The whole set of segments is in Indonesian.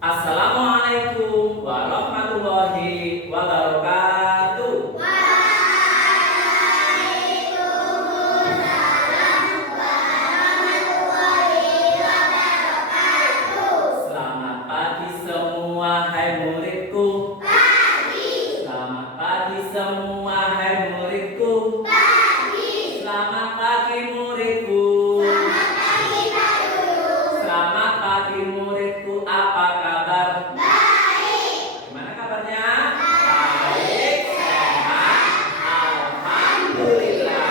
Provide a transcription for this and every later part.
Assalamualaikum warahmatullahi wabarakatuh. Waalaikumsalam warahmatullahi wabarakatuh. Selamat pagi semua, hai muridku. Pagi. Selamat pagi semua, hai muridku. Pagi. Selamat pagi muridku. Selamat pagi Pak Guru. Selamat pagi muridku, apa kabar? Baik. Gimana kabarnya? Baik. Sehat, alhamdulillah.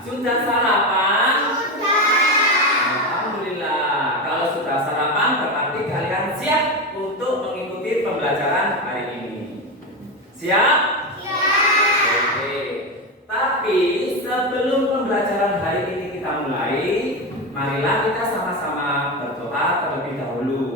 Sudah sarapan? Sudah. Alhamdulillah. Kalau sudah sarapan berarti kalian siap untuk mengikuti pembelajaran hari ini. Siap? Siap. Oke. Tapi sebelum pembelajaran hari ini kita mulai, marilah kita sama-sama berdoa terlebih dahulu.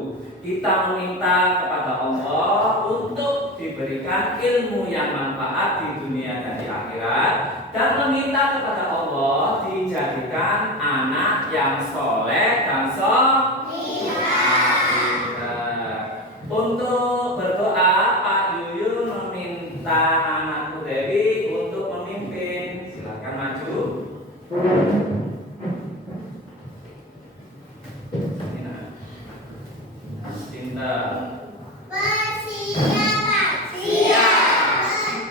Kita meminta kepada Allah untuk diberikan ilmu yang manfaat di dunia dan di akhirat, dan meminta kepada Allah dijadikan anak yang soleh dan Untuk berdoa, Pak Yuyun meminta anakku Dewi untuk memimpin. Silakan maju. Cinta. Persiapan. Siap.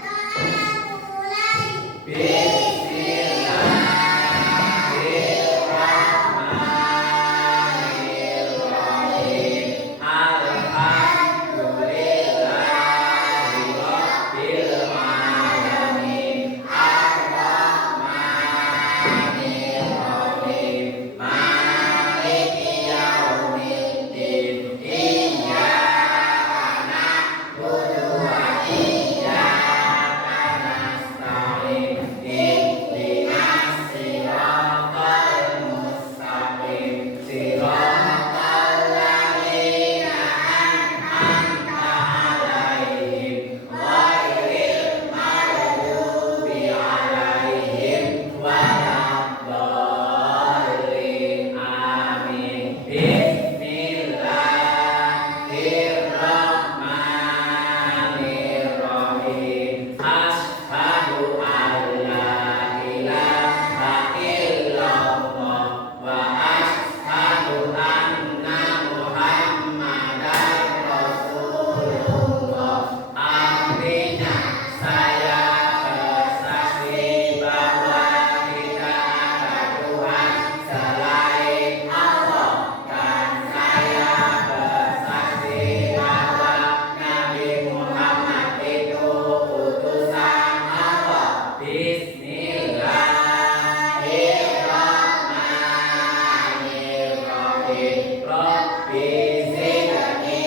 Berdoa mulai. Bismillahirrahmanirrahim. Alhamdulillahirabbil alamin. Ar-Rahmanirrahim. Maliki yaumiddin. Iyyaka na'budu wa iyyaka nasta'in. Ihdinas siratal mustaqim. Siratal ladzina an'amta 'alaihim ghairil maghdubi 'alaihim waladdallin. Amin. Bismillahirrahmanirrahim. Asyhadu an la ilaha illallah wa asyhadu anna Muhammadar Rasulullah. Artinya saya bersaksi bahwa tidak ada Tuhan selain Allah, dan saya bersaksi bahwa Nabi Muhammad itu utusan Allah. Bismillahirrahmanirrahim. Rabbi zidni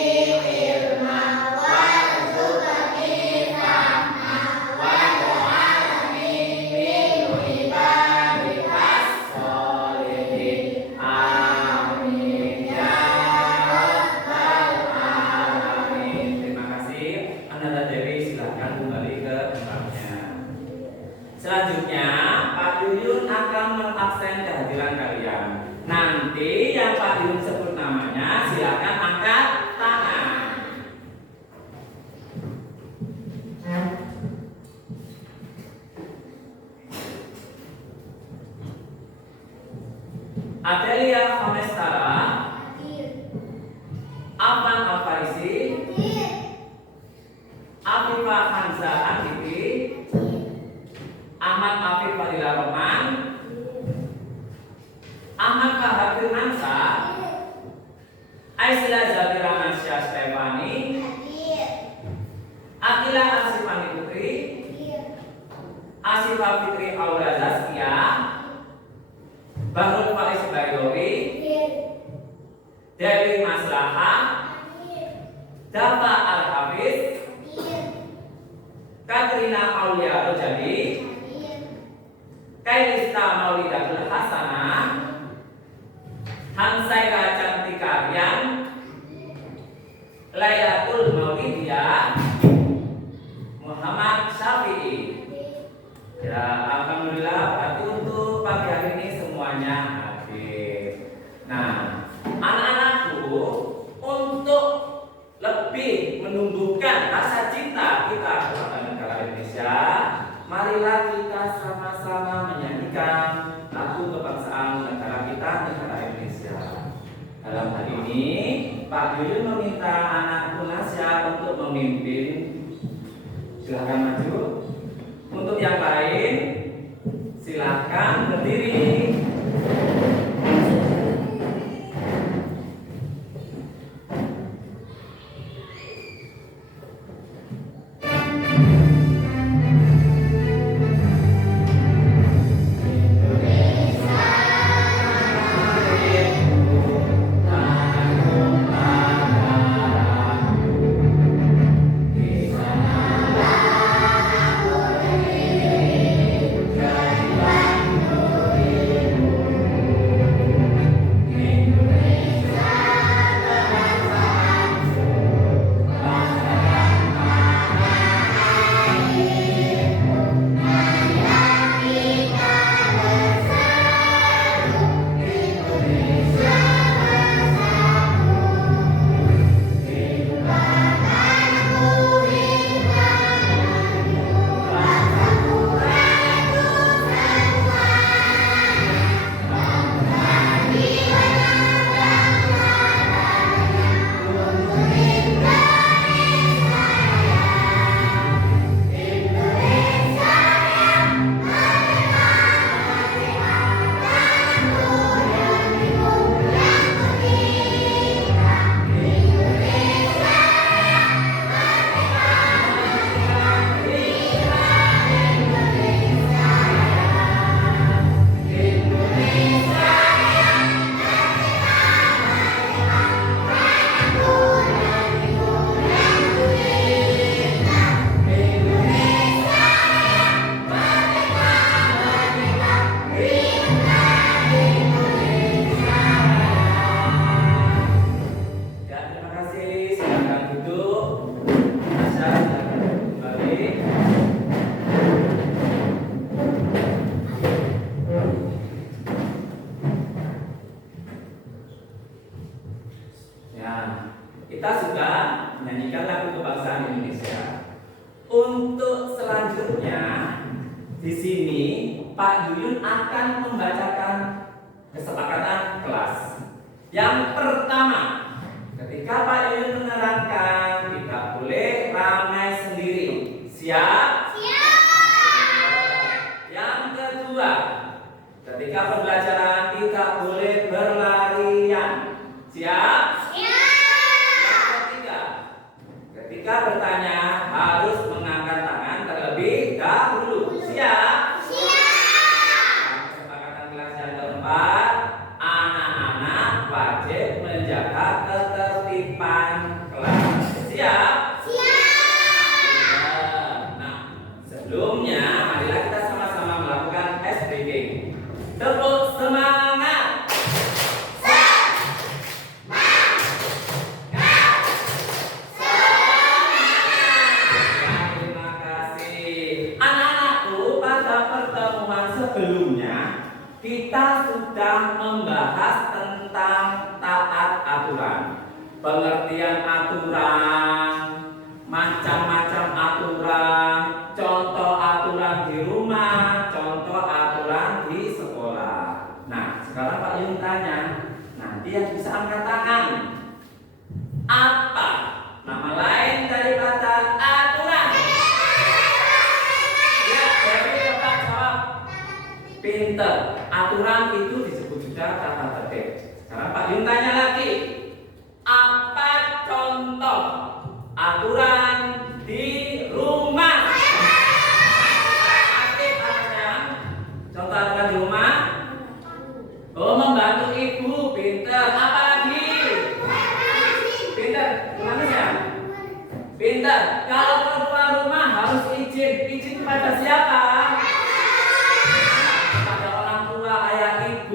ilma warzuqni fahma waj'alni min ibadikas sholihin. Amin ya rabbal alamin. Terima kasih. Ananda Dewi, silakan kembali ke tempatnya. Selanjutnya, Pak Yuyun akan mengabsen kehadiran kalian. Nanti yang Pak Yuyun sebut namanya, silakan angkat tangan. Adelia Hamestara, Hadir. Afan Alfarisi, Hadir. Afifah Hanza Anifi, Ahmad Afif Fadila Roman, Ahmad Kahakir Mansa, Aisla Zabira Nasya Stefani, Hadir. Akila Asifani Putri, Hadir. Asifah Fitri Aura Zaskia, Bahrul Faiz Baydori, Hadir. Dewi Maslaha, Hadir. Dafa Al-Hafiz, Hadir. Katrina Aulia Rojali, Hadir. Kailista Maulidatul Hasanah, Hansaira Cantika Rian, Lailatul Maulidiyah, Muhammad Syafi'i. Ya, alhamdulillah berarti untuk pagi hari ini semuanya hadir. Nah, anak-anakku, untuk marilah kita sama-sama menyanyikan lagu kebangsaan negara kita, negara Indonesia. Dalam hal ini, Pak Yuyun meminta anak Tunasya untuk memimpin. Silahkan maju. Untuk yang lain, silahkan berdiri. Kita sudah menyanyikan lagu kebangsaan Indonesia. Untuk selanjutnya, di sini Pak Yuyun akan membacakan kesepakatan kelas. Yang pertama, ketika Pak Yuyun menerangkan, tidak boleh ramai sendiri. Siap? Siap. Yang kedua, ketika pembelajaran tidak boleh berlarian. Siap? Ketika bertanya harus mengangkat tangan terlebih dahulu. Siap? Siap. Kesepakatan kelas yang keempat, anak-anak wajib menjaga ketertiban kelas. Siap? Siap. Nah, sebelumnya marilah kita sama-sama melakukan SBG. Tepuk semangat. Sebelumnya kita sudah membahas tentang taat aturan, pengertian aturan, macam-macam aturan, contoh aturan di rumah, contoh aturan di sekolah. Nah, sekarang Pak Yun tanya, nanti yang bisa angkat tangan, apa nama lain daripada aturan? Ya, jadi coba jawab. Pinter. Aturan itu disebut juga tata tertib. Sekarang Pak Yun tanya lagi, apa contoh aturan di rumah? Aktif anaknya. Contoh aturan di rumah? Oh, membantu ibu. Pinter. Apa lagi? Pinter. Gimana ya? Pinter. Kalau keluar rumah harus izin. Izin kepada siapa?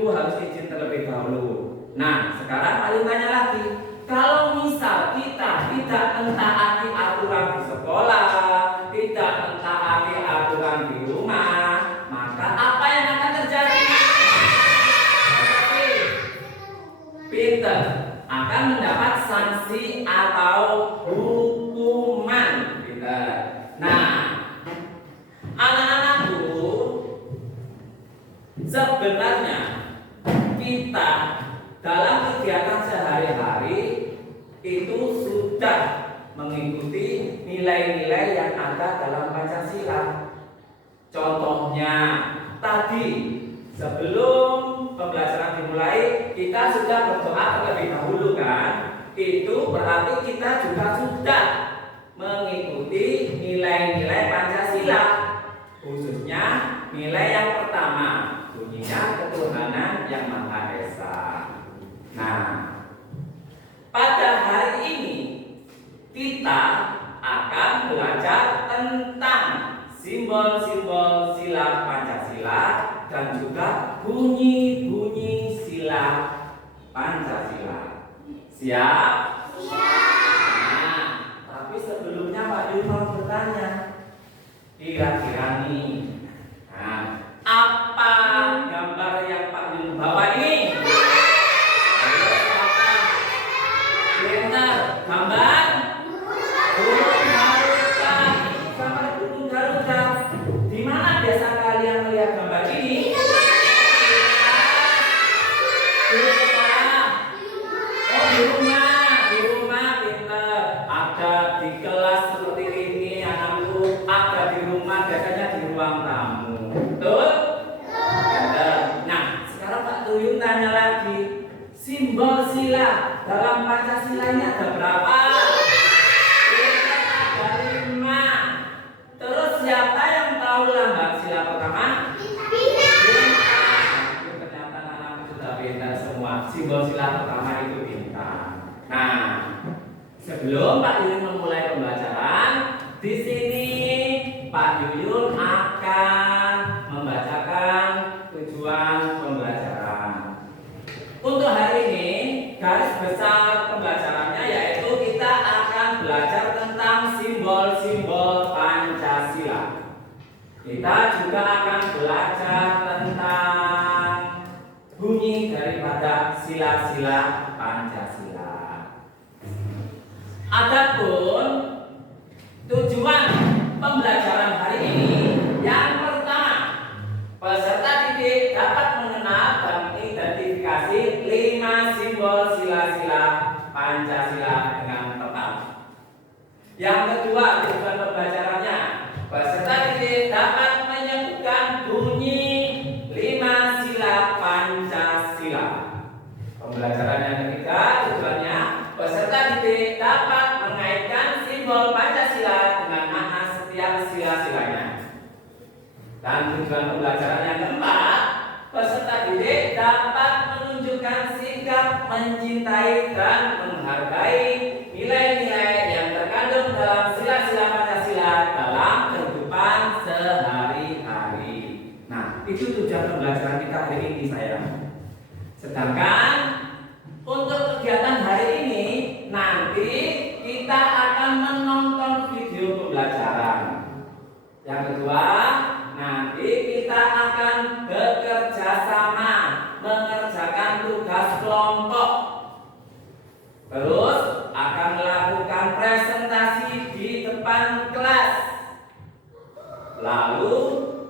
Harus izin terlebih dahulu. Nah, sekarang Pak Yun tanya lagi, kalau misal kita tidak mentaati aturan di sekolah, tidak mentaati aturan di rumah, maka apa yang akan terjadi? Pinter, akan mendapat sanksi atau hukuman. Pinter. Nah, anak-anakku, Sebenarnya kita dalam kegiatan sehari-hari itu sudah mengikuti nilai-nilai yang ada dalam Pancasila. Contohnya tadi sebelum pembelajaran dimulai kita sudah berdoa terlebih dahulu kan? Itu berarti kita juga sudah mengikuti nilai-nilai Pancasila, khususnya nilai yang pertama, bunyinya ketuhanan yang Maha Esa. Nah, pada hari ini kita akan belajar tentang simbol-simbol sila Pancasila dan juga bunyi-bunyi sila Pancasila. Siap? Nah, tapi sebelumnya Pak Yul mau bertanya, kira-kira nih, apa gambar yang Pak Yul bawa ini? Ayo, siapa? Benar, gambar burung garuda. Gambar burung garuda. Di mana biasa kalian melihat gambar ini? Di rumah pinter. Ada di kelas seperti ini anakku, ada di rumah biasanya di ruang tamu. Betul? Betul. Nah, sekarang Pak Tuyung tanya lagi, simbol sila dalam Pancasila ini ada berapa? Ada 5. Terus siapa yang tahu lambang sila pertama? Ternyata anak sudah pintar semua. Simbol sila pertama itu bintang. Nah, sebelum Pak Yuyun memulai pembelajaran, di sini Pak Yuyun akan membacakan tujuan pembelajaran. Untuk hari ini, garis besar pembelajarannya yaitu kita akan belajar tentang simbol-simbol Pancasila. Kita juga akan belajar tentang bunyi daripada sila-sila Pancasila. Adapun tujuan pembelajaran hari ini, yang pertama, peserta didik dapat mengenal dan mengidentifikasi 5 simbol sila-sila Pancasila dengan tepat. Yang kedua, tujuan pembelajarannya, peserta didik dapat menyebutkan bunyi 5 sila Pancasila. Pembelajaran yang ketiga, tujuannya peserta didik dapat mengaitkan simbol Pancasila dengan makna setiap sila-silanya. Dan tujuan pembelajaran yang keempat, peserta didik dapat menunjukkan sikap mencintai dan menghargai nilai-nilai yang terkandung dalam sila-sila Pancasila dalam kehidupan sehari-hari. Nah, itu tujuan pembelajaran kita hari ini, sayang. Sedangkan untuk kegiatan hari ini, nanti kita akan menonton video pembelajaran. Yang kedua, nanti kita akan bekerja sama mengerjakan tugas kelompok. Terus akan melakukan presentasi di depan kelas. Lalu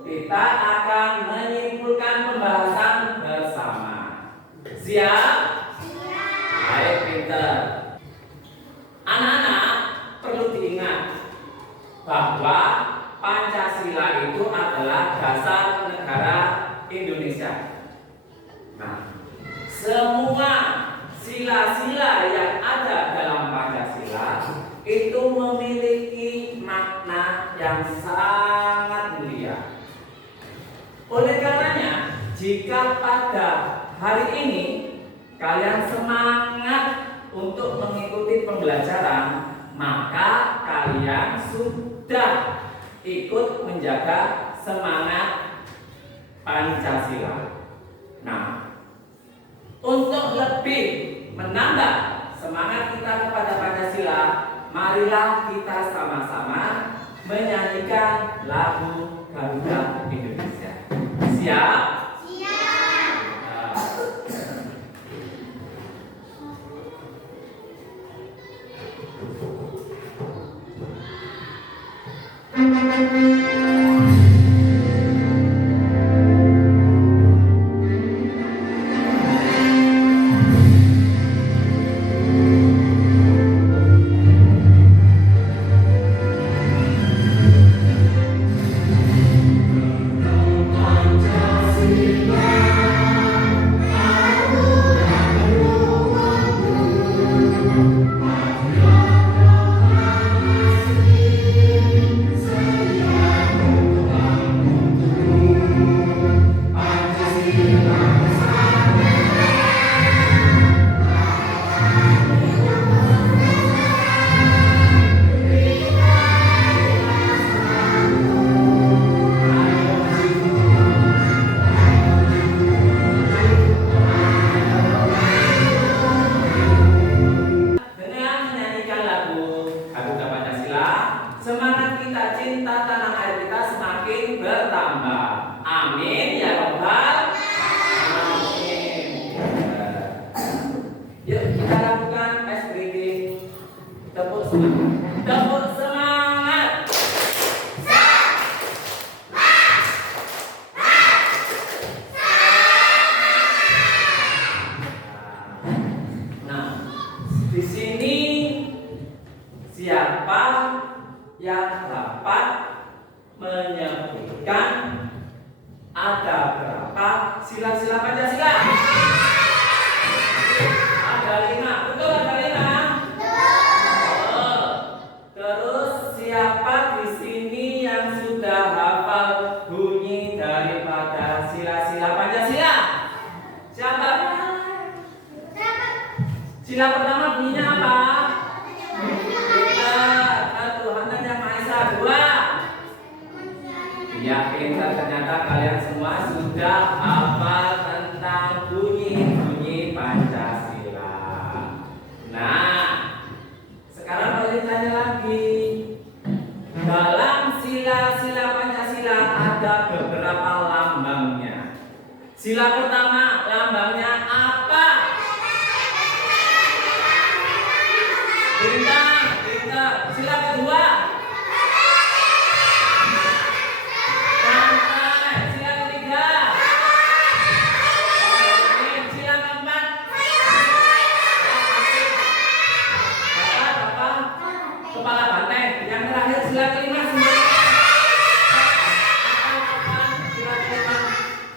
kita akan menyimpulkan pembahasan bersama. Siap? Baik, pinter. Anak-anak perlu diingat bahwa Pancasila itu adalah dasar negara Indonesia. Nah, semua sila-sila yang ada dalam Pancasila itu memiliki makna yang sangat mulia. Oleh karenanya, jika pada hari ini kalian semangat untuk mengikuti pembelajaran, maka kalian sudah ikut menjaga semangat Pancasila. Nah, untuk lebih menambah semangat kita kepada Pancasila, marilah kita sama-sama menyanyikan lagu Garuda Indonesia. Siap? ada berapa sila-sila Pancasila? Ada 5, betul ada 5? Betul. Terus siapa di sini yang sudah hafal bunyi daripada sila-sila Pancasila? Siapa? Sila pertama bunyinya apa? Tuhan Yang Maha Esa. 2. Ya, pintar, ternyata kalian semua sudah hafal tentang bunyi-bunyi Pancasila. Nah, sekarang kalian tanya lagi. Dalam sila-sila Pancasila ada beberapa lambangnya. Sila pertama lambangnya apa? Bintang, bintang. Sila kedua pantai. Sila ketiga sila keempat apa? Kepala banteng. Yang terakhir sila kelima semuanya. Sila kelima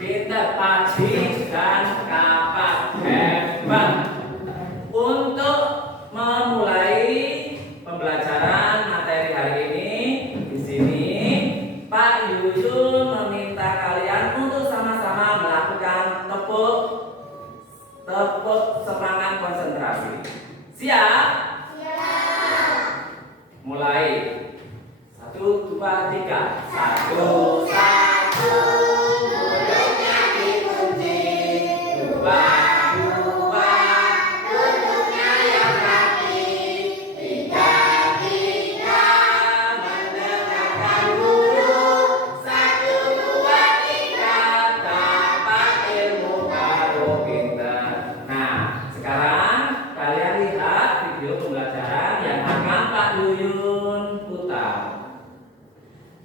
pintar, pagi dan kapak. Hebat. Untuk memulai pembelajaran materi hari ini, di sini Pak Yuyun meminta kalian untuk sama-sama melakukan tepuk semangat konsentrasi. Siap? Siap. Mulai. 1, 2, 3. 1, 1. Mulutnya dikunci. 2.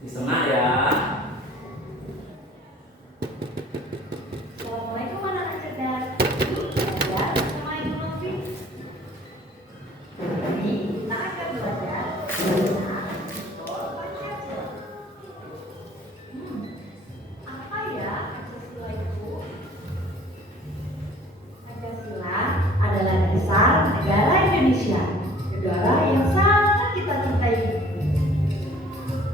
Disemak ya. Assalamualaikum anak cerdas. Belajar sama Ibu Novi. Ini kita akan belajar tentang simbol Pancasila. Apa ya Pancasila itu? Pancasila adalah dasar negara Indonesia, negara yang sangat kita cintai.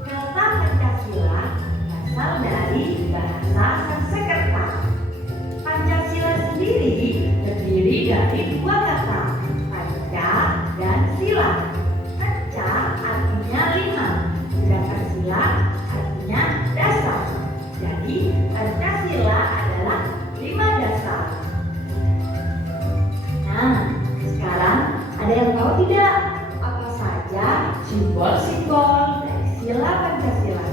Kata Pancasila berasal dari bahasa Sanskerta. Pancasila sendiri terdiri dari 2 kata, panca dan sila. Panca artinya 5, sedangkan sila artinya dasar. Jadi Pancasila adalah 5 dasar. Nah, sekarang ada yang tahu tidak apa saja simbol-simbol sila Pancasila?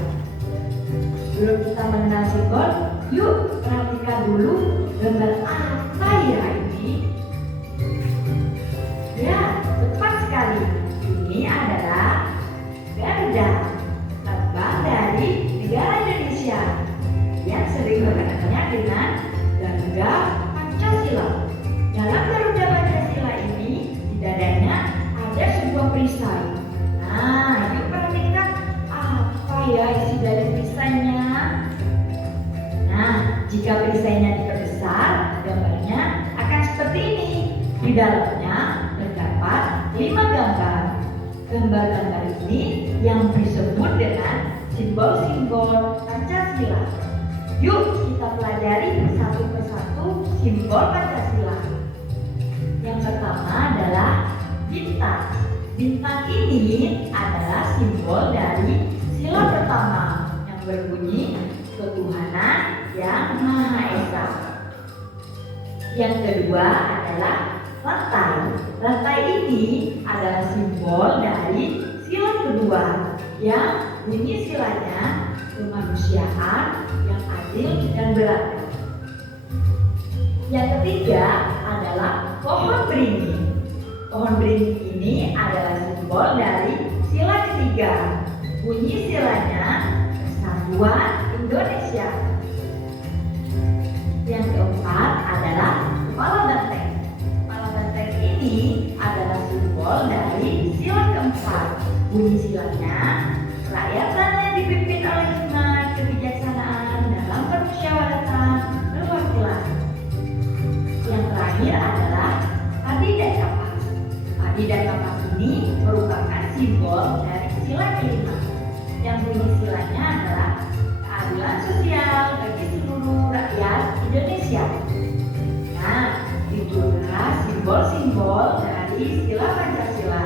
Sebelum kita mengenal simbol, yuk perhatikan dulu gambar apa ya ini? Ya, tepat sekali. Ini adalah Garuda, lambang dari negara Indonesia yang sering mengenalnya dengan Garuda Pancasila. Dalam Garuda Pancasila ini, di dadanya ada sebuah perisai. Nah, yuk perhatikan apa ya isi dari perisainya. Nah, jika perisainya diperbesar, gambarnya akan seperti ini. Di dalamnya terdapat 5 gambar. Gambar-gambar ini yang disebut dengan simbol-simbol Pancasila. Yuk kita pelajari satu persatu simbol Pancasila. Yang pertama adalah bintang. Bintang ini adalah simbol dari sila pertama yang berbunyi ketuhanan yang Maha Esa. Yang kedua adalah rantai. Rantai ini adalah simbol dari sila kedua yang bunyi silanya kemanusiaan yang adil dan beradab. Yang ketiga adalah pohon beringin. Pohon beringin ini adalah simbol dari sila ketiga. Bunyi silanya Persatuan Indonesia. Yang keempat adalah kepala banteng. Kepala banteng ini adalah simbol dari sila keempat. Bunyi silanya kerakyatan yang dipimpin oleh hikmat kebijaksanaan dalam permusyawaratan Indonesia. Nah, itulah simbol-simbol dari sila Pancasila.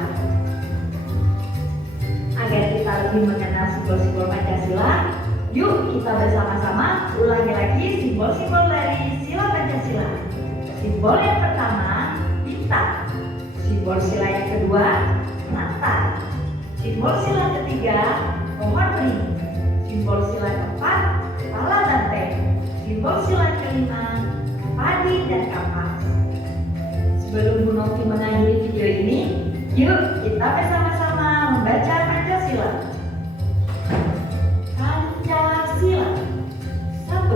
Agar kita lebih mengenal simbol-simbol Pancasila, yuk kita bersama-sama ulangi lagi simbol-simbol dari sila Pancasila. Simbol yang pertama, bintang. Simbol sila yang kedua, mata. Simbol sila ketiga, pohon beringin. Simbol sila keempat, kepala banteng. Simbol sila kelima, padi dan kapas. Sebelum Bu Novi mengakhiri video ini, yuk kita bersama-sama membaca Pancasila. Pancasila. 1.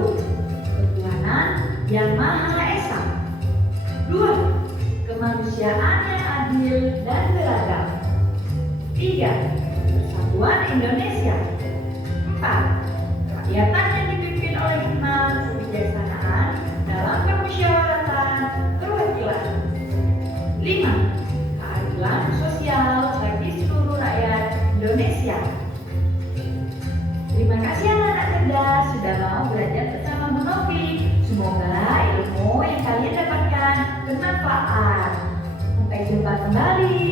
Ketuhanan yang Maha Esa. 2. Kemanusiaan yang adil dan beragam. 3. Persatuan Indonesia. 4. Kerakyatan yang dipimpin oleh hikmat kebijaksanaan dalam kemusyawaratan perwakilan. 5. Keadilan sosial bagi seluruh rakyat Indonesia. Terima kasih anak-anak cerdas sudah mau belajar bersama Bu Novi. Semoga ilmu yang kalian dapatkan bermanfaat. Sampai jumpa kembali.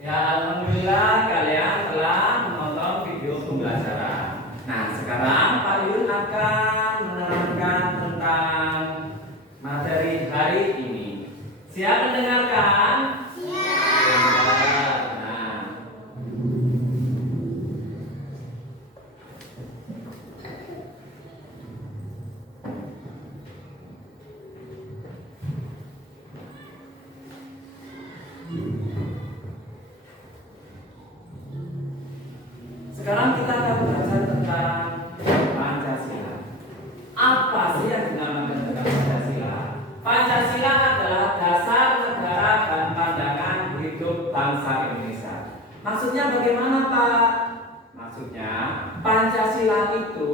Ya, alhamdulillah kalian telah menonton video pembelajaran. Nah, sekarang Pak Yun akan menerangkan tentang materi hari ini. Siap mendengarkan? Siap. Nah, sekarang kita akan belajar tentang Pancasila. Apa sih yang dinamakan dengan Pancasila? Pancasila adalah dasar negara dan pandangan hidup bangsa Indonesia. Maksudnya bagaimana, Pak? Maksudnya Pancasila itu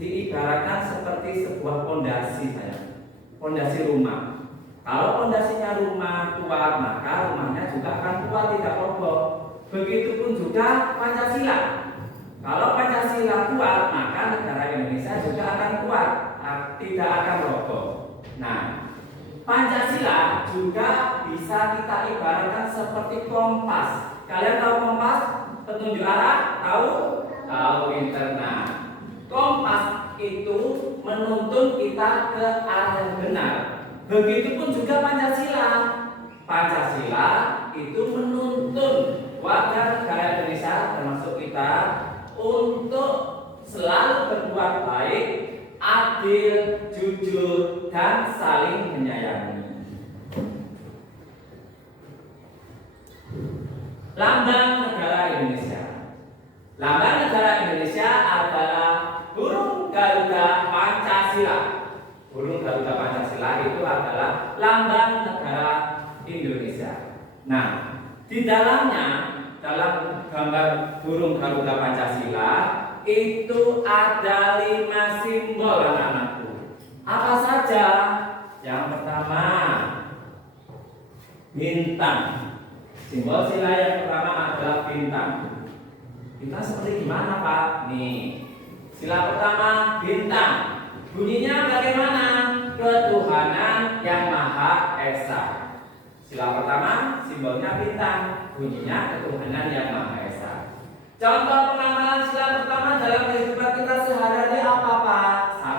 diibaratkan seperti sebuah pondasi, pondasi rumah. Kalau pondasinya rumah kuat, maka rumahnya juga akan kuat, tidak roboh. Begitupun juga Pancasila. Kalau Pancasila kuat, maka negara Indonesia juga akan kuat, tidak akan roboh. Nah, Pancasila juga bisa kita ibaratkan seperti kompas. Kalian tahu kompas? Petunjuk arah? Tahu? Tahu interna. Kompas itu menuntun kita ke arah yang benar. Begitupun juga Pancasila. Pancasila itu menuntun warga negara Indonesia termasuk kita untuk selalu berbuat baik, adil, jujur, dan saling menyayangi. Lambang negara Indonesia. Lambang negara Indonesia adalah burung Garuda Pancasila. Burung Garuda Pancasila itu adalah lambang negara Indonesia. Nah, di dalamnya, dalam gambar burung Garuda Pancasila itu ada 5 simbol, anak-anakku. Apa saja? Yang pertama, bintang. Simbol sila yang pertama adalah bintang. Bintang seperti gimana, Pak? Nih, sila pertama bintang. Bunyinya bagaimana? Ketuhanan yang Maha Esa. Sila pertama simbolnya bintang, bunyinya ketuhanan yang Maha Esa. Contoh pengamalan sila pertama dalam kehidupan kita sehari-hari apa, Pak?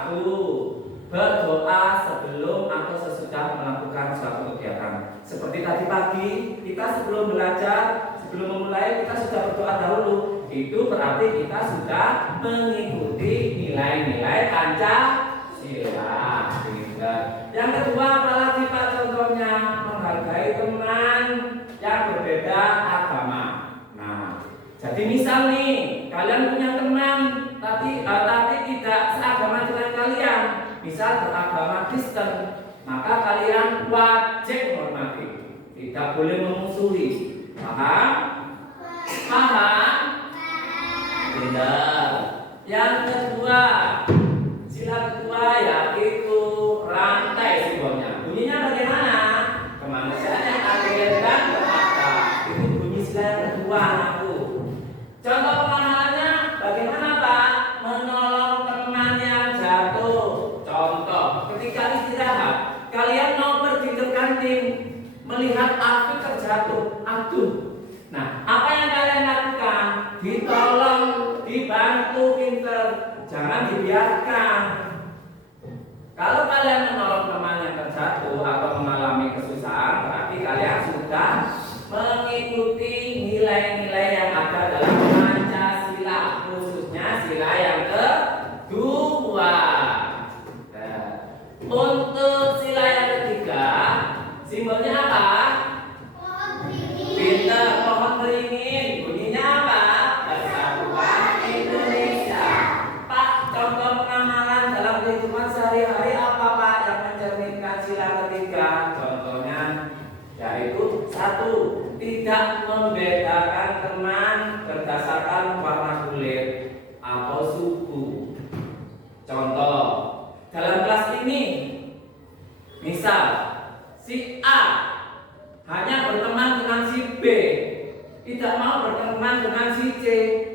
1. Berdoa sebelum atau sesudah melakukan suatu kegiatan. Seperti tadi pagi, kita sebelum belajar, sebelum memulai kita sudah berdoa dahulu. Itu berarti kita sudah mengikuti nilai-nilai Pancasila. Yang kedua, apalagi Pak contohnya? Menghargai teman yang berbeda agama. Nah, jadi misal nih, kalian punya teman tapi tidak seagama dengan kalian, misal beragama Kristen, maka kalian wajib menghormati, tidak boleh memusuhi. Paham? Paham? Benar. Yang kedua, sila kedua yaitu rantai simbolnya. Bunyinya bagaimana? Kemanusiaan yang adil dan beradab. Itu bunyi sila yang kedua, anakku. Contoh pengamalannya bagaimana, Pak? Menolong teman yang jatuh. Contoh Untuk sila yang ketiga, simbolnya apa? Pinter, pohon beringin. Bunyinya apa? Persatuan Indonesia. Pak, contoh pengamalan dalam kehidupan sehari-hari apa Pak yang mencerminkan sila ketiga? Contohnya yaitu satu, tidak membedakan teman berdasarkan warna kulit atau suku. Contoh, dalam kelas ini, misal si A hanya berteman dengan si B, tidak mau berteman dengan si C.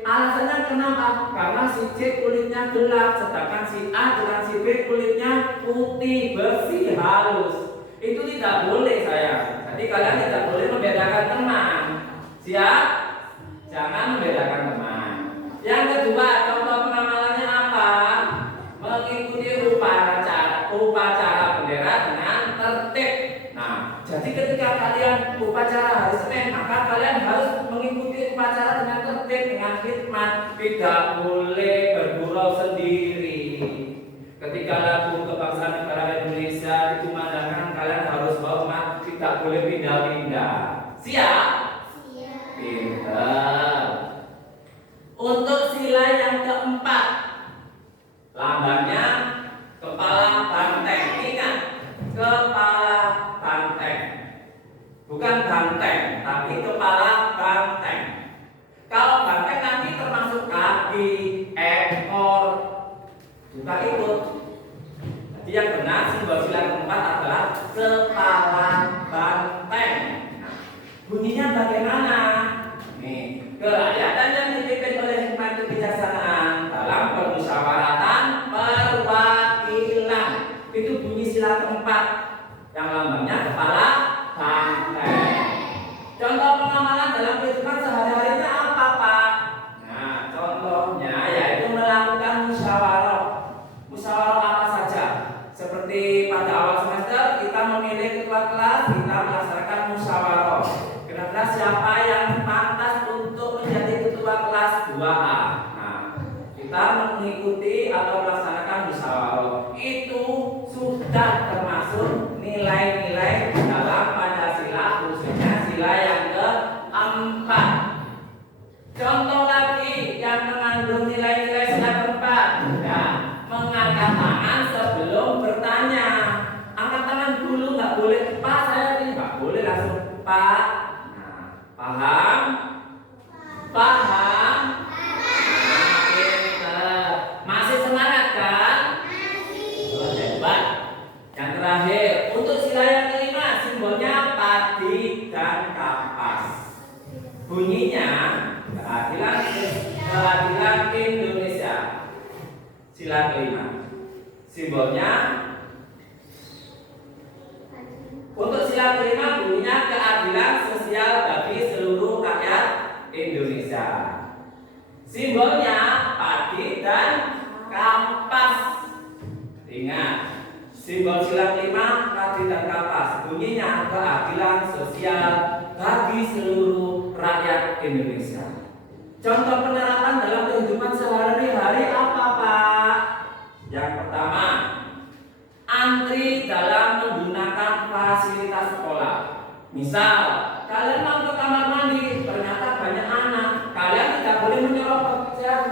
Alasannya kenapa? Karena si C kulitnya gelap, sedangkan si A dengan si B kulitnya putih, bersih, halus. Itu tidak boleh sayang. Jadi kalian tidak boleh membedakan teman. Siap? Jangan membedakan teman. Yang kedua, contoh pengamalannya apa? Mengikuti upacara bendera dengan tertib. Nah, jadi ketika kalian upacara hari Senin, maka kalian harus mengikuti upacara dengan tertib, dengan hikmat. Tidak boleh bergurau sendiri. Ketika lagu kebangsaan negara Indonesia dikumandangkan, kalian harus hormat, tidak boleh pindah-pindah. Siap? Siap. Pintar. Untuk sila yang keempat, lambangnya kepala banteng. Ingat, kepala banteng, bukan banteng, tapi kepala banteng. Kalau banteng nanti termasuk kaki, ekor, bukan itu. Jadi yang benar simbol sila keempat adalah kepala banteng. Nah, bunyinya bagaimana? Nih, kerakyatan yang dipimpin oleh hikmat kebijaksanaan dalam permusyawaratan perwakilan. Itu bunyi sila keempat yang lambangnya kepala banteng. Contoh pengamalan dalam kehidupan sehari-harinya apa Pak? Nah, contohnya yaitu melakukan musyawarah. Musyawarah apa saja? Seperti pada awal semester kita memilih ketua kelas, kita melaksanakan musyawarah. Kira-kira siapa yang pantas untuk menjadi ketua kelas 2A? Nah, kita mengikuti atau melaksanakan musyawarah. Itu sudah termasuk nilai-nilai dalam Pancasila, khususnya sila yang keempat. Contoh lagi yang mengandung nilai-nilai sila keempat, ya, mengangkat tangan sebelum bertanya. Angkat tangan dulu, nggak boleh Pak saya ini, nggak boleh langsung Pak. Nah, paham? Paham? Masih semangat kan? Oh, hebat. Yang terakhir, untuk sila yang kelima, simbolnya padi dan kapas. Bunyinya keadilan Indonesia. Sila kelima. Simbolnya untuk sila kelima bunyinya keadilan sosial bagi seluruh rakyat Indonesia. Simbolnya padi dan kapas. Ingat, simbol sila kelima padi dan kapas. Bunyinya keadilan sosial bagi seluruh rakyat Indonesia. Contoh penerapan dalam kehidupan sehari-hari apa Pak? Yang pertama, antri dalam menggunakan fasilitas sekolah. Misal, kalian mau ke kamar mandi, ternyata banyak anak. Kalian tidak boleh menyerobot, saya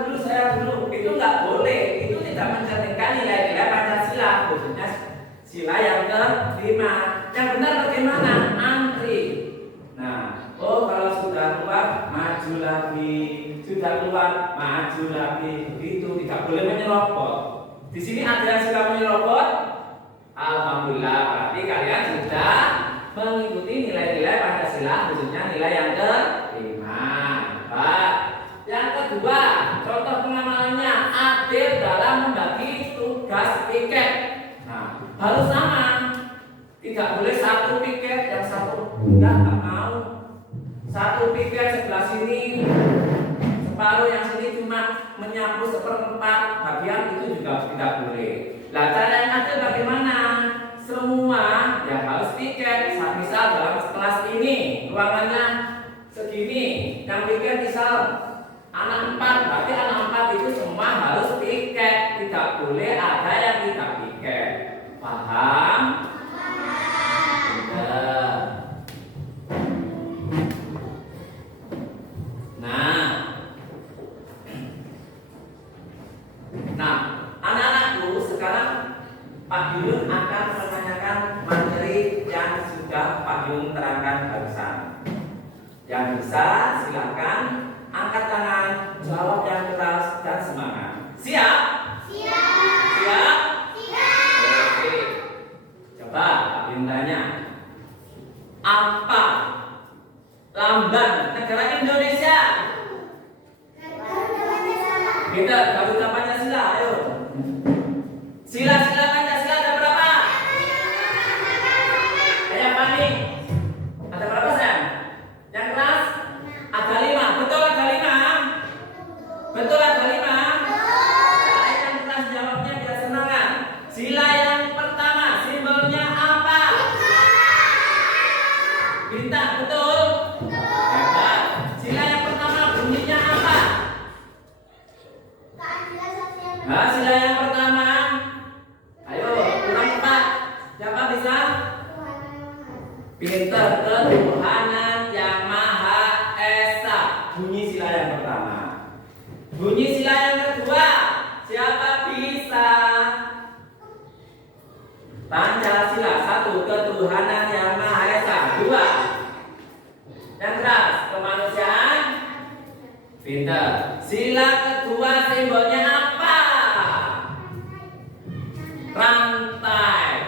dulu. Itu nggak boleh. Itu tidak mencerminkan nilai-nilai Pancasila, khususnya sila yang kelima. Yang benar bagaimana? Antri. Nah, kalau sudah keluar, maju lagi. Sudah keluar, maju lagi. Itu tidak boleh menyerobot. Di sini ada yang sudah menyerobot. Alhamdulillah, berarti kalian sudah mengikuti nilai-nilai Pancasila, khususnya nilai yang kelima. Pak. Yang kedua, contoh pengamalannya adil dalam membagi tugas piket. Nah, harus sama. Tidak boleh satu piket yang satu nggak mau. Satu piket sebelah sini, separuh yang sini cuma menyapu seperempat bagian, itu juga tidak boleh. Nah, cara yang adil bagaimana? Semua yang harus piket. Misal dalam kelas ini ruangannya segini, yang piket misal anak 4, berarti anak 4 itu semua harus piket. Tidak boleh ada yang tidak piket. Paham? Pak Yuyun akan menanyakan materi yang sudah Pak Yuyun terangkan barusan. Yang bisa silakan angkat tangan, jawab yang keras dan semangat. Siap? Siap? Oke. Coba Pak Yuyun tanya. Apa lambang negara Indonesia? Kita Garuda Pancasila, ayo. Sila Pancasila ada berapa? Yang paling ada berapa sayang? Yang keras? Ada 5. Betul ada 5? Betul ada 5? Ya, yang keras jawabnya biar semangat. Sila yang pertama simbolnya apa? Bintang, betul? Hebat. Sila yang pertama bunyinya apa? Nah, sila yang pertama. Ayo, kurang tepat. Siapa bisa? Pinter, ketuhanan yang Maha Esa. Bunyi sila yang pertama. Bunyi sila yang kedua. Siapa bisa? Pancasila. 1. Ketuhanan yang Maha Esa. 2. Yang keras, kemanusiaan. Pinter. Sila kedua simbolnya apa? Rantai.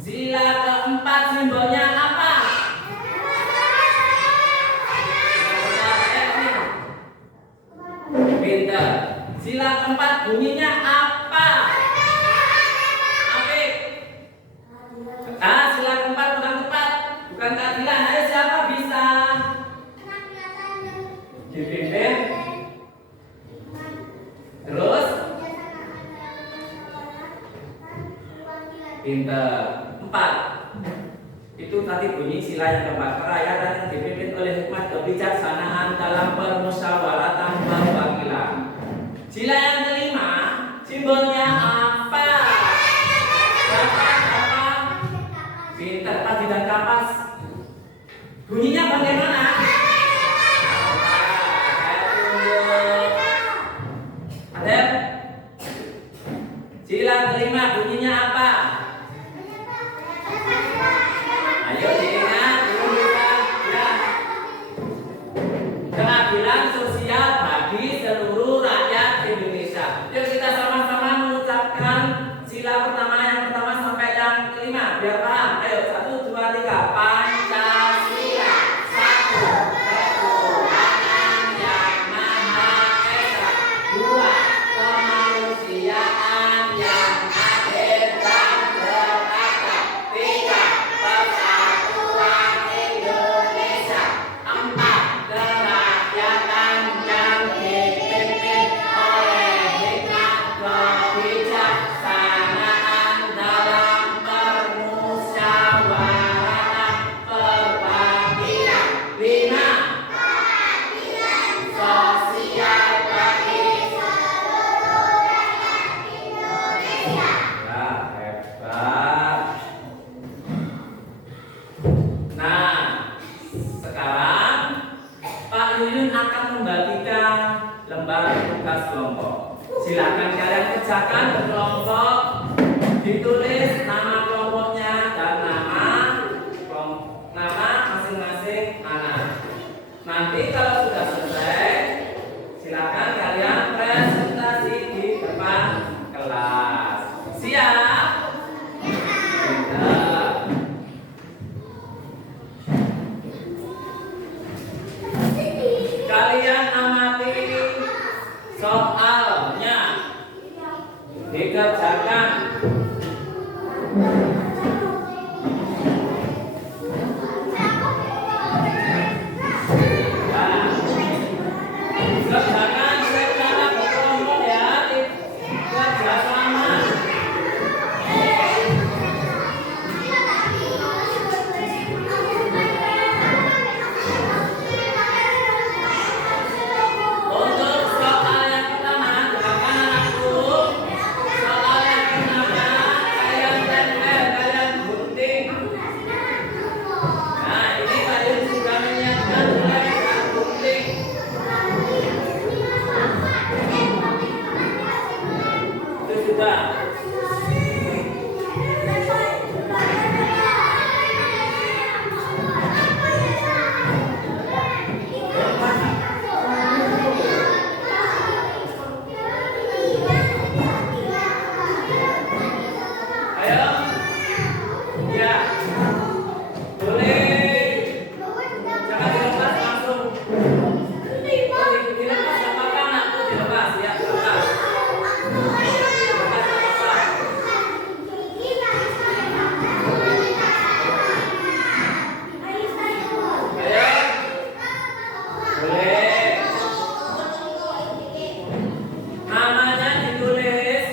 Sila keempat simbolnya apa? Pinter. Sila keempat bunyinya apa? Apik. Sila keempat bukan tepat, bukan keadilan. Ayo siapa bisa? Dipimpin. Terus? Pinter. 4. Itu tadi bunyi sila yang keempat. Kerakyatan yang dipimpin oleh hikmat kebijaksanaan dalam permusyawaratan perwakilan. Sila yang kelima, simbolnya apa? Pinter. Padi dan kapas. Bunyinya bagaimana? Ada? Sila kelima bunyinya apa? Ayo diingat, ya. Keadilan sosial bagi seluruh rakyat Indonesia. Yuk kita sama-sama mengucapkan sila pertama yang pertama sampai yang kelima biar paham. Ayo 1, 2, 3. Pancasila. 1. Ketuhanan yang Maha Esa. 2. Kemanusiaan yang adil dan beradab. 3. Persatuan Indonesia. 4. Kerakyatan yang dipimpin oleh hikmat kebijaksanaan dalam permusyawaratan perwakilan. 5. Sosial bagi seluruh rakyat Indonesia. Ya, hebat. Nah, sekarang Pak Yuyun akan membagikan lembar tugas kelompok. Silakan kalian kerjakan berkelompok, ditulis nama kelompoknya dan nama masing-masing anak. Nanti kalau sudah selesai, silakan kalian presentasi di depan kelas. Siap? Pintar. Kalian amati soalnya, dikerjakan. Kerjakan secara berkelompok ya, kerja sama. Untuk soal yang pertama, gerakan anak guru. Soal yang pertama, kalian tempel Ayo. Ya. Boleh. Jangan dilepas langsung. Dilepas nggak apa-apa, anakku dilepas ya. Lepas. Namanya ditulis.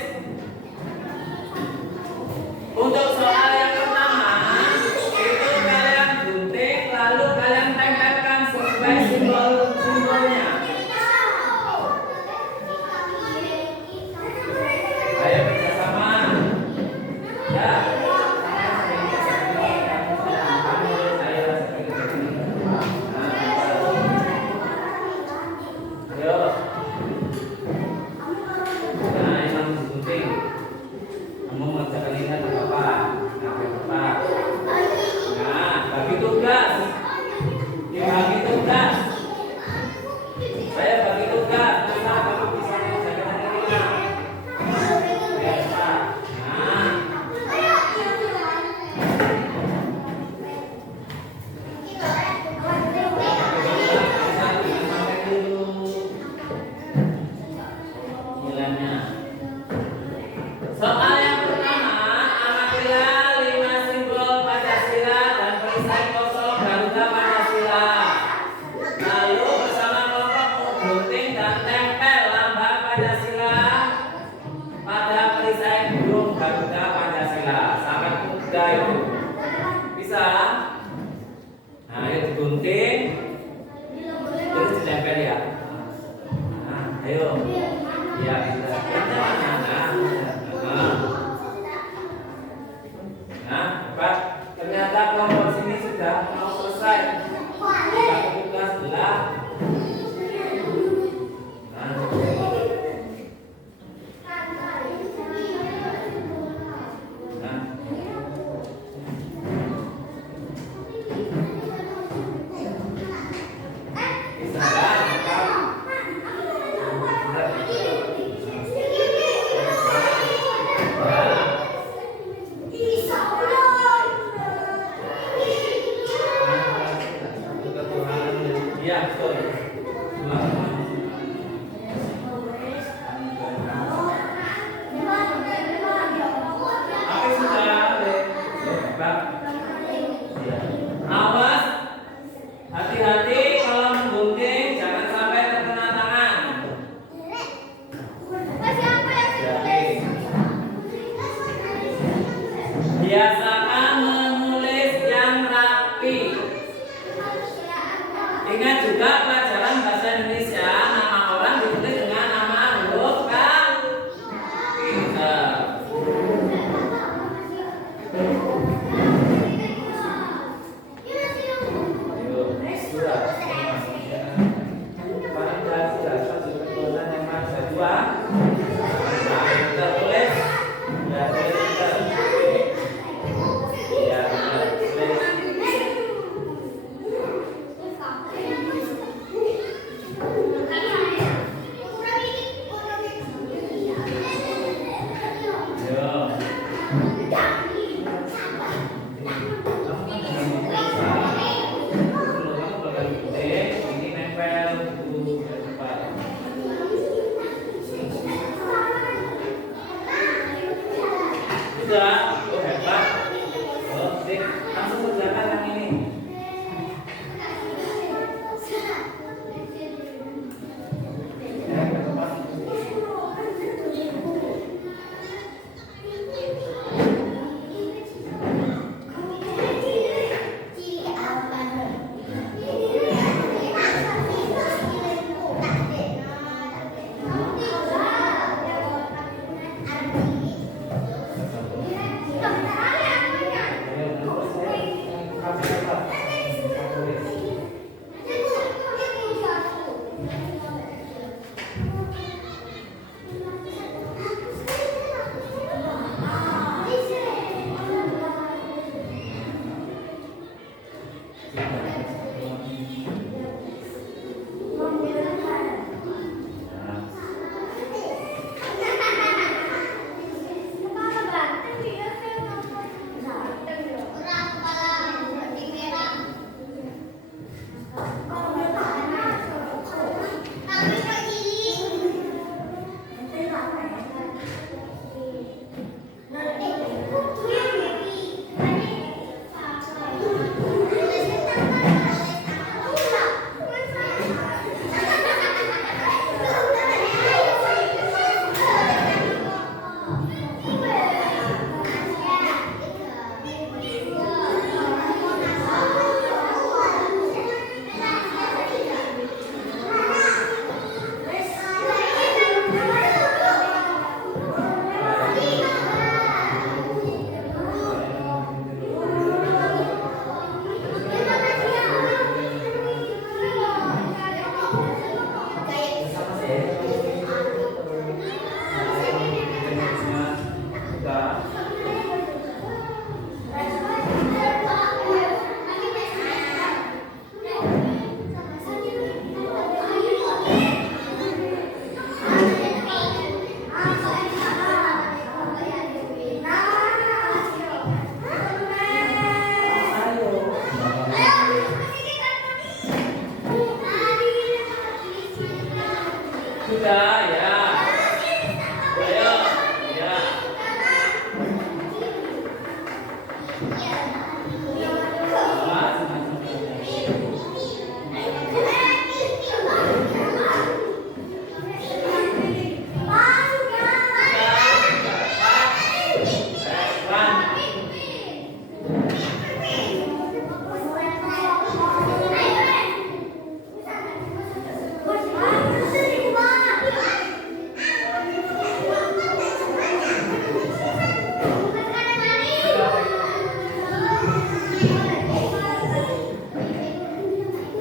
Untuk soal yang pertama, itu kalian gunting lalu kalian tempelkan sesuai simbol-simbolnya. Ayo bersama. Ya. Ayo. Nah, emang gunting. Kamu mengerjakan ini kan apa? Nah, bagi tugas. Dibagi tugas. Saya bagi tugas. Masa kamu bisa mengerjakan ini? Biasa. Nah. Sampai dulu. Nilainya. Soal yang pertama, amatilah 5 simbol Pancasila dan perisai kosong Garuda Pancasila. Lalu bersama kelompok gunting dan tempel lambang Pancasila pada perisai burung Garuda Pancasila. Sangat mudah itu. Bisa? Nah, itu digunting, terus ditempel ya. Nah, ayo. Ya, bisa. Nah, Pak, ternyata kelompok sini sudah mau selesai. Kita tugas sebelah. Nah. Nah. Bisa kan? Iya, betul. Oke, sudah. Bang. Awas, hati-hati kalau menggunting, jangan sampai terkena tangan. Biasakan menulis yang rapi. Ingat juga pelajaran bahasa Indonesia, nama orang ditulis dengan nama huruf kan?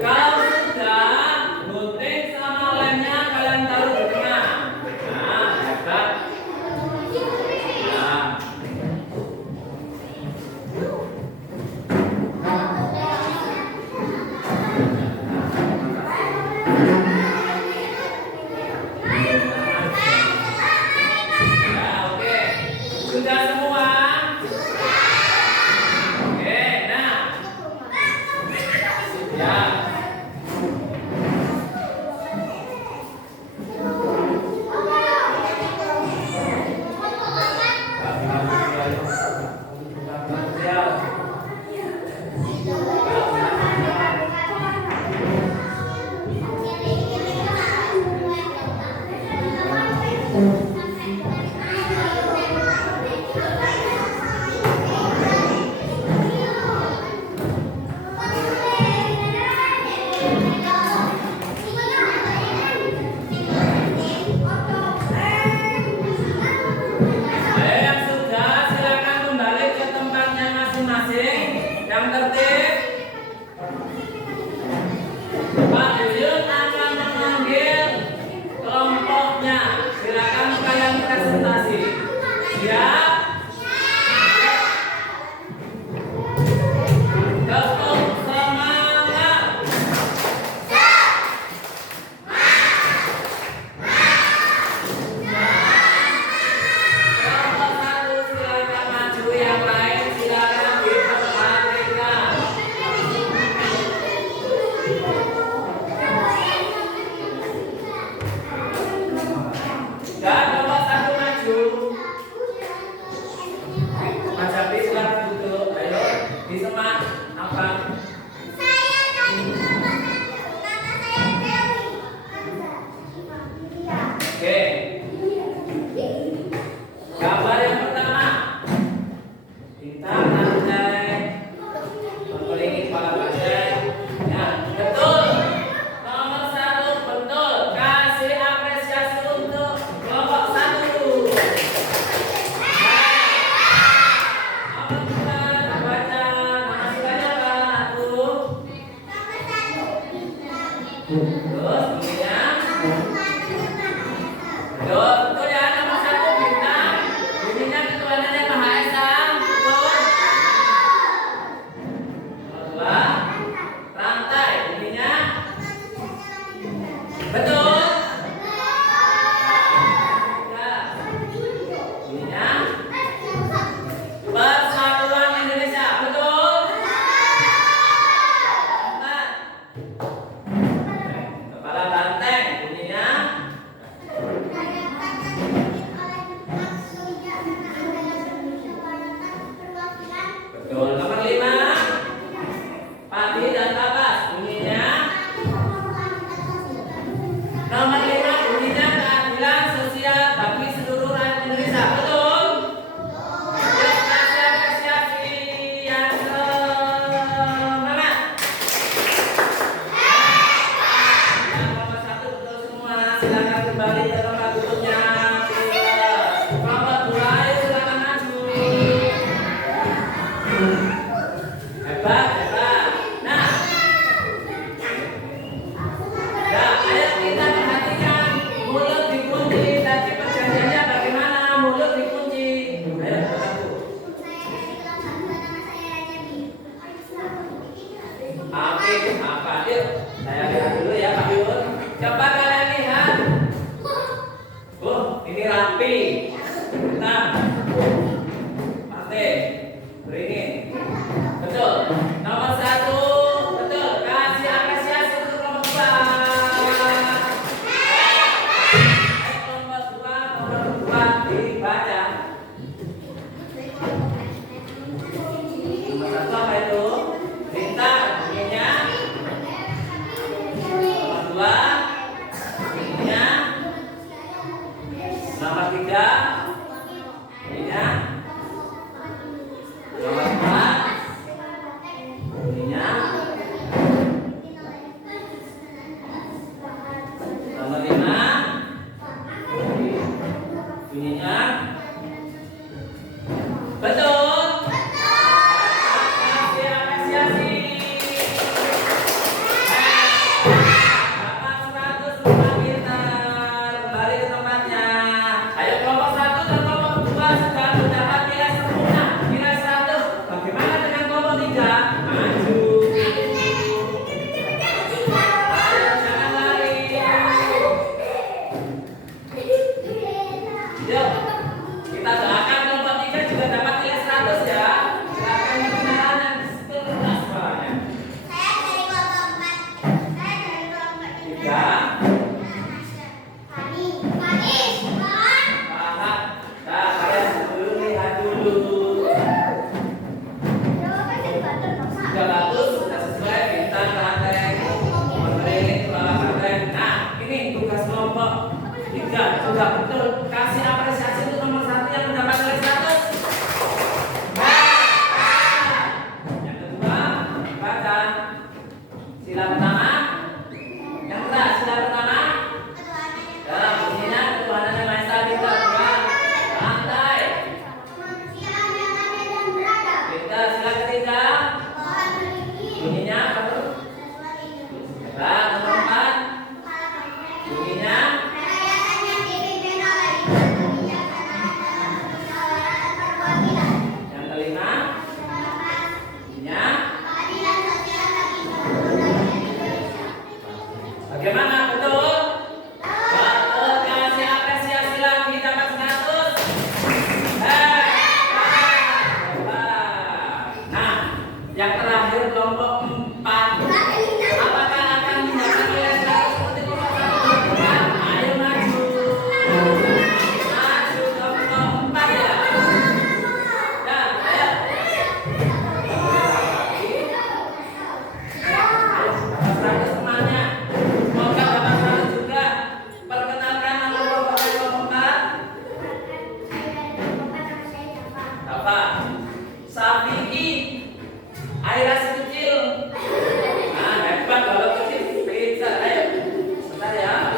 Kalau sudah gunting sama lemnya kalian taruh di tengah. Nah, hebat. Nah. Ya, oke. Sudah semua? Oke, nah. Ya. Ayo yang sudah silakan kembali ke tempatnya masing-masing. Yang tertib. Pak Yuyun akan memanggil kelompoknya. Silakan kalian presentasi. Siap? Tepuk semangat. Kelompok satu silakan maju, yang lain silakan diperhatikan. Dan kelompok satu maju. Mas Jafi silakan duduk. Ayo, disemak apa? Oke. Gambar yang pertama. Bintang lantai. Mengelilingi kepala pasien. Ya, betul. Nomor 1 betul. Kasih apresiasi untuk kelompok 1. Apa kita baca nama siswanya Pak Tuh? Terus bunyinya? Betul ya, nomor 1 bintang. Bunyinya ketuanannya Maha Esa. Betul. Nomor 2 rantai. Bunyinya? Betul. Ya. Bunyinya? Persatuan Indonesia. Betul. 4 kepala banteng. Bunyinya? Betul. Nomor 5 padi dan kapas. Bunyinya? Nomor 5 bunyinya keadilan sosial bagi seluruh rakyat Indonesia. Betul. Ya, kasih apresiasi yang semangat. Yang nomor 1 betul semua. Silakan kembali ke tempat duduknya. Kelompok 2 ayo silakan maju. Hebat, hebat. Nah, ya, ayo kita perhatikan mulut dikunci. Tadi perjanjiannya bagaimana? Mulut dikunci. Ayo, satu. Oke, apa? Yuk, saya lihat dulu ya Pak Yun. Coba kalian lihat. Ini rapi. Nah, pasti beringin. Betul. Nomor 1 betul. Kasih apresiasi untuk kelompok 2. Kelompok 2 nomor 4 dibaca. Ya, sila ketiga. Bunyinya apa tuh? Ya, nomor 4. Bunyinya yang kelima. Bunyinya bagaimana? Betul? Betul, kasih apresiasi lagi dapat 100. Nah, yang terakhir kelompok 4. Apakah akan mendapat nilai 100 seperti kelompok 1? Ayo maju. Maju kelompok 4 ya. Ya, ayo. Ayo, dapat 100 temannya. Semoga dapat 100 juga. Perkenalkan nama kelompok 4. Apa? Sapiki. Aira si kecil. Nah, hebat kalau kecil. Bisa, ayo. Sebentar ya.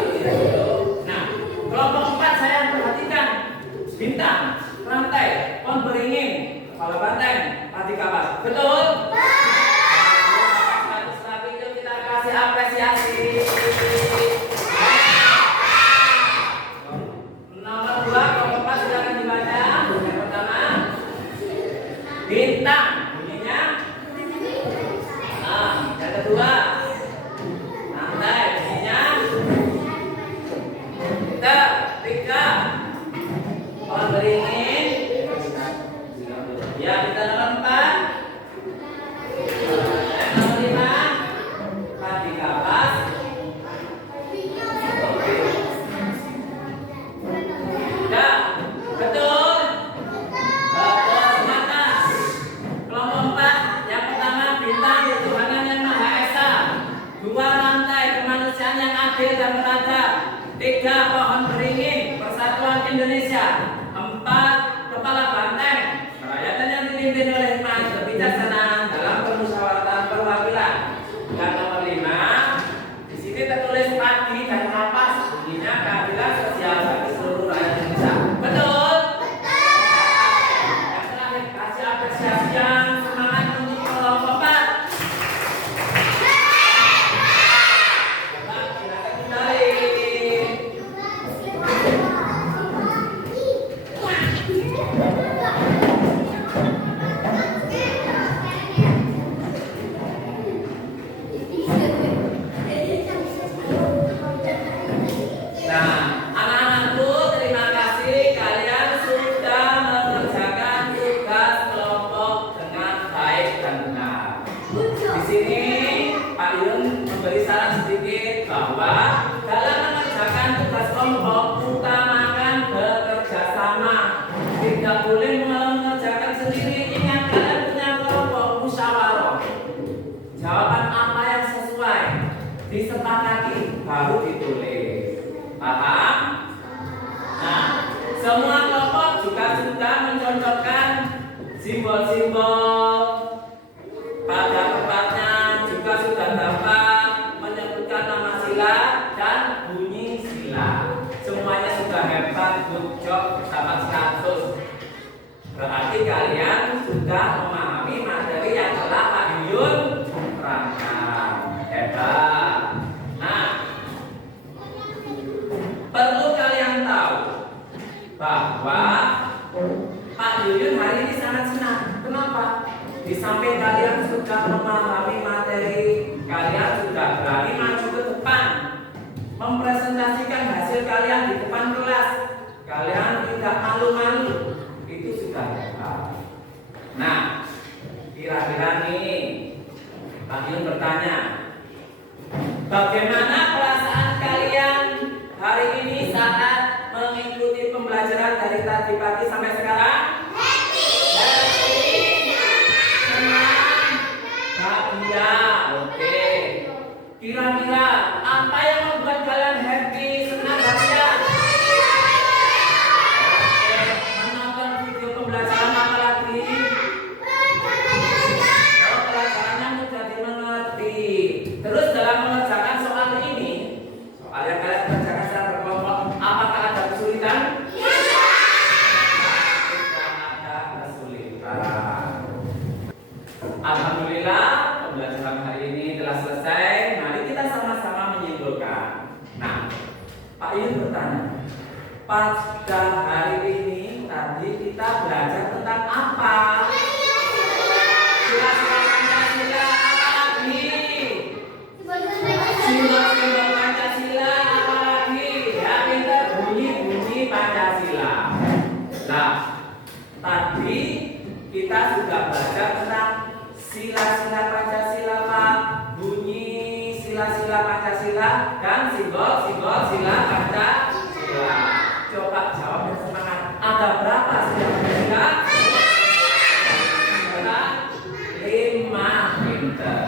Nah, kelompok 4 saya perhatikan. Bintang, rantai, pohon beringin, kepala banteng, padi kapas. Betul? Bagus, tapi yuk kita kasih apresiasi. Nomor 2, kelompok 4 silakan dibaca. Yang pertama, bintang. Bunyinya. Nah, yang kedua, rantai. Bunyinya. Tiga, pohon beringin. Ya, kita nomor 4. Nomor 5, padi kapas. Ya, betul. Betul, semangat. Kelompok 4, yang pertama bintang ketuhanan yang Maha Esa. 2, rantai kemanusiaan yang adil dan beradab. 3, pohon beringin persatuan Indonesia. 4, kepala banteng kerakyatan yang dipimpin oleh hikmah kebijaksanaan dalam permusyawaratan perwakilan. Dan nomor 5, di sini tertulis padi dan kapas. Bunyinya keadilan sosial bagi seluruh rakyat Indonesia. Betul? Yang terakhir, kasih apresiasi yang semangat untuk kelompok 4. Coba silakan kembali. Nah, anak-anakku, terima kasih kalian sudah mengerjakan tugas kelompok dengan baik dan benar. Di sini Pak Yun memberi saran sedikit bahwa dalam mengerjakan tugas kelompok utamakan bekerja sama. Tidak boleh mengerjakan sendiri. Ingat kalian punya kelompok musyawarah. Jawaban apa yang sesuai disepakati baru ditulis. Paham? Nah, semua kelompok juga sudah mencontohkan simbol-simbol pada tempatnya, juga sudah dapat menyebutkan nama sila dan bunyi sila. Semuanya sudah hebat, good job, dapat 100. Berarti kalian sudah memahami materi yang telah Pak Yuyun terangkan. Hebat. Nah, perlu kalian tahu bahwa Pak Yuyun hari ini sangat senang. Kenapa? Di samping kalian sudah memahami materi, kalian sudah berani maju ke depan, mempresentasikan hasil kalian di depan kelas. Kalian tidak malu-malu. Itu sudah hebat. Nah, kira-kira nih Pak Yuyun bertanya, bagaimana perasaan kalian hari ini saat mengikuti pembelajaran dari tadi pagi sampai sekarang? Happy, senang, bahagia. Oke. Kira-kira apa yang membuat kalian happy, senang, bahagia? Oke. Menonton video pembelajaran apa lagi? Oh, pelajarannya mudah dimengerti. Terus dalam mengerjakan soal ini, soal yang kalian kerjakan secara berkelompok, apakah ada kesulitan? Tidak. Alhamdulillah, pembelajaran hari ini telah selesai. Mari kita sama-sama menyimpulkan. Nah, Pak Yun bertanya, pada hari ini tadi kita belajar tentang apa? Sila-sila Pancasila, apa lagi? Simbol-simbol Pancasila, apa lagi? Ya, pintar, bunyi-bunyi Pancasila. Nah, tadi kita sudah belajar tentang sila-sila Pancasila, Pak. Bunyi sila-sila Pancasila dan simbol-simbol sila Pancasila. Coba jawab dengan semangat. Ada berapa sila Pancasila? Ada 5. Pinter.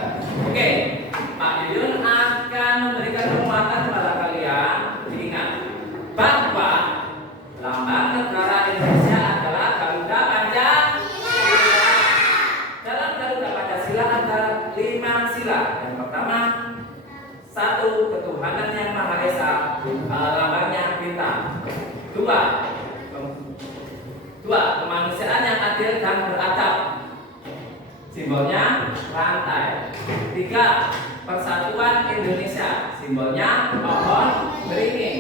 Oke, Pak Yuyun akan memberikan penguatan kepada kalian. Diingat bahwa lambang negara Indonesia adalah Garuda Pancasila. Dalam Garuda Pancasila ada 5 sila. Yang pertama, 1. Ketuhanan yang Maha Esa, lambangnya bintang. 2. Kemanusiaan yang adil dan beradab, simbolnya rantai. 3. Persatuan Indonesia, simbolnya pohon beringin.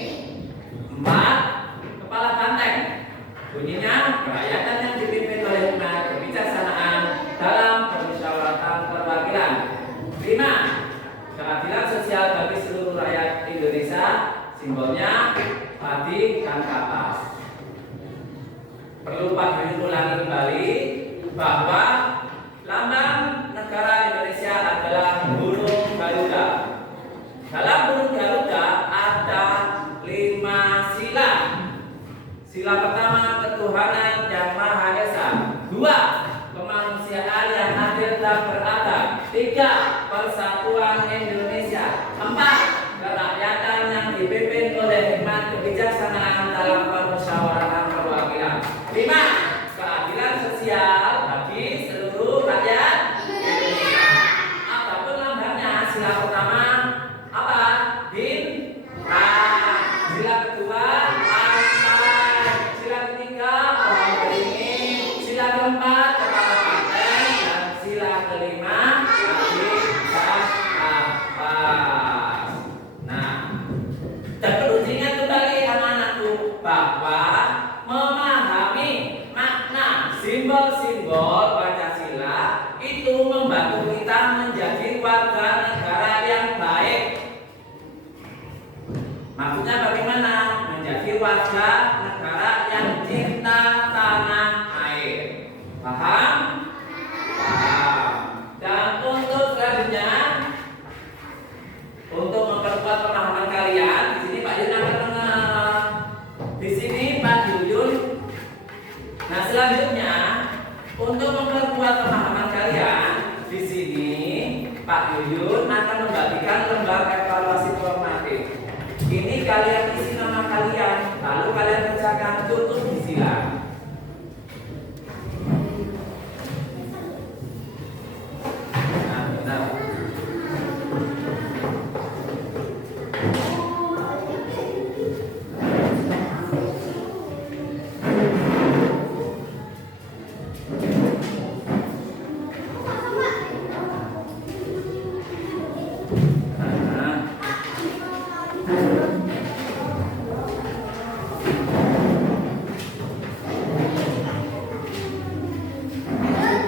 4. Kepala banteng, bunyinya kerakyatan yang dipimpin oleh hikmat kebijaksanaan dalam permusyawaratan perwakilan. 5. Keadilan sosial bagi seluruh rakyat Indonesia, simbolnya padi dan kapas. Perlu Pak Yuyun ulangi kembali bahwa lambang negara Indonesia adalah burung Garuda. Dalam burung Garuda ada 5 sila. Sila pertama, ketuhanan yang Maha Esa. 2. Kemanusiaan yang adil dan beradab. 3. Persatuan Indonesia. 4. Kerakyatan yang dipimpin oleh hikmat kebijaksanaan dalam permusyawaratan perwakilan. 5. Keadilan sosial bagi seluruh rakyat Indonesia. Apapun lambangnya, sila pertama apa? Bintang. Sila kedua rantai. Sila ketiga pohon beringin. Sila keempat kepala banteng. Dan sila kelima padi dan kapas. Nah, dan perlu diingat kembali anak-anakku bahwa memahami makna simbol-simbol Pancasila itu membantu kita menjadi warga negara yang baik. Maksudnya bagaimana? Menjadi warga negara yang cinta tanah air. Paham? Paham. Dan untuk selanjutnya, untuk memperkuat pemahaman kalian, di sini Pak Yuyun Nah, selanjutnya untuk memperkuat pemahaman kalian, di sini Pak Yuyun akan membagikan lembar evaluasi formatif. Ini kalian isi nama kalian, lalu kalian kerjakan tutup di sila. Nah, benar.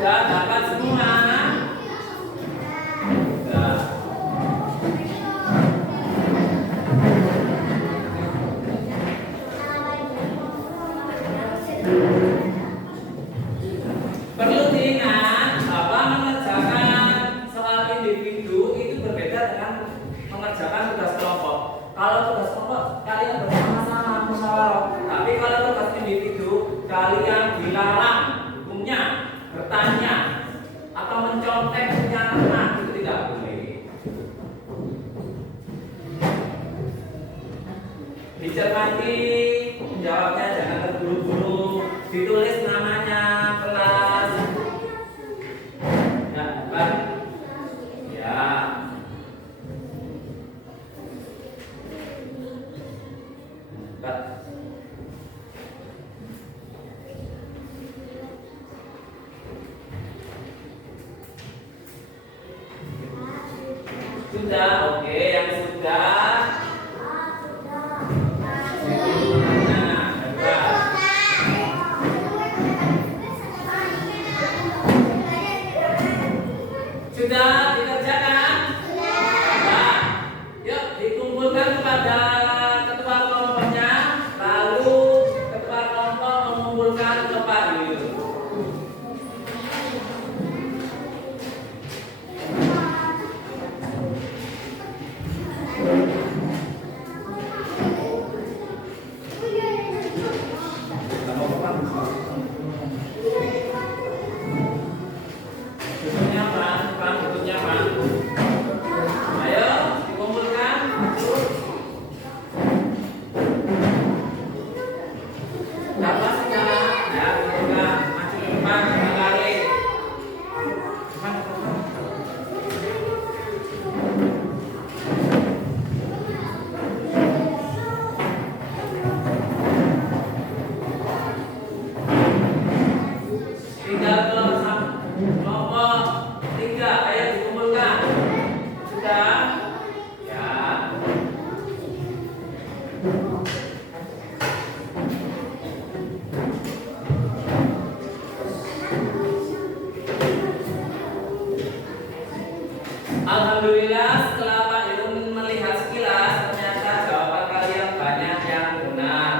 Sudah dapat semua? Sudah. Perlu diingat bahwa mengerjakan soal individu itu berbeda dengan mengerjakan tugas kelompok. Kalau tugas kelompok kalian bersama-sama musyawarah, tapi kalau tugas individu kalian dilarang hukumnya bertanya atau mencontek punya teman, itu tidak boleh. Dicermati menjawabnya, jangan terburu-buru, ditulis namanya, kelas. Ya, Pak. Ya. Pak. Sudah, oke, yang sudah. Sudah dikerjakan? Sudah. Yuk dikumpulkan kepada ketua kelompoknya, lalu ketua kelompok mengumpulkan ke Pak Yuyun. Duduknya Pak, duduknya Pak. Ayo dikumpulkan. Apa sekarang? Ya, dikumpulkan. Maju ke depan, jangan lari. Tinggal kelompok 3, ayo dikumpulkan. Sudah? Ya. Alhamdulillah, setelah Pak Yun melihat sekilas, ternyata jawaban kalian banyak yang benar.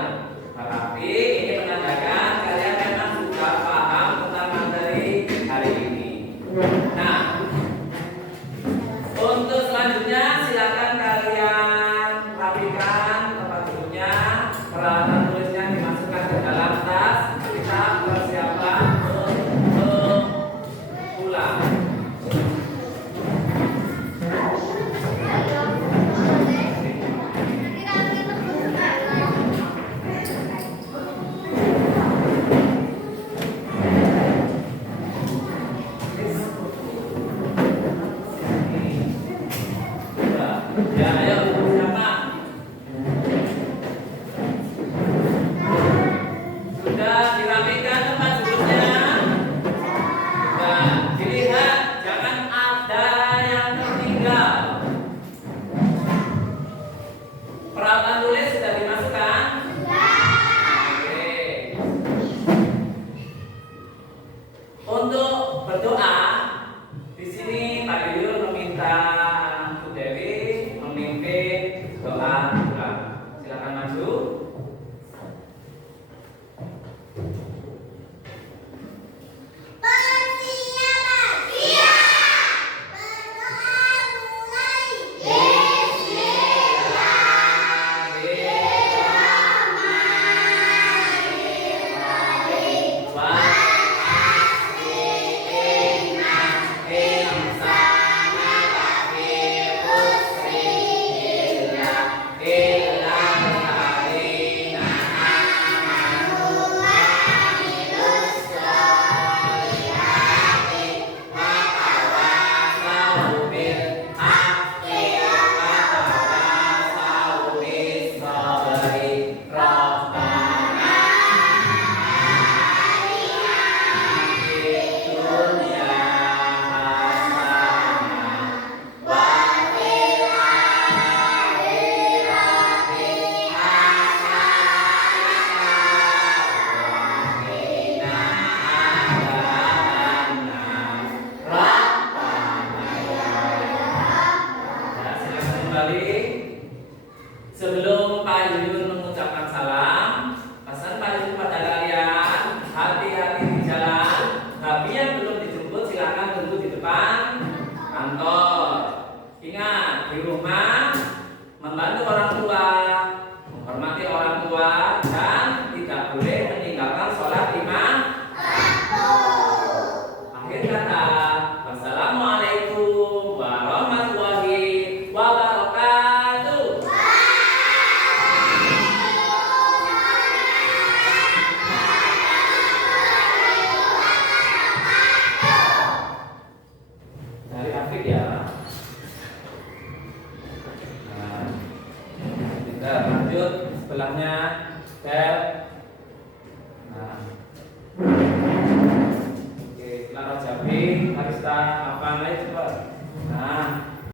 Tetapi ini menandakan kalian memang sudah paham tentang materi hari ini. Nah, untuk selanjutnya silakan kalian rapikan tempat duduknya, peralatan tulisnya dimasukkan ke dalam tas. Kita persiapan untuk pulang. Ya, ayo siapa? Sudah dirapikan tempat duduknya? Nah, dilihat jangan ada yang tertinggal. Peralatan tulis sudah dimasukkan? Oke. Untuk berdoa, di sini Pak Yuyun meminta Bu Dewi memimpin doa pulang. Silakan maju. Sebelum Pak Yuyun mengucapkan salam, pesan Pak Yuyun pada kalian, hati-hati di jalan. Tapi yang belum dijemput silakan tunggu di depan kantor. Ingat, di rumah membantu orang tua, menghormati orang tua, dan tidak boleh meninggalkan sholat lima waktu. Akhir kata, wassalamualaikum warahmatullahi wabarakatuh. Dari Afrik ya. Nah, kita lanjut sebelahnya bel. Nah, oke, Lara Jabi, Arista, apa lagi?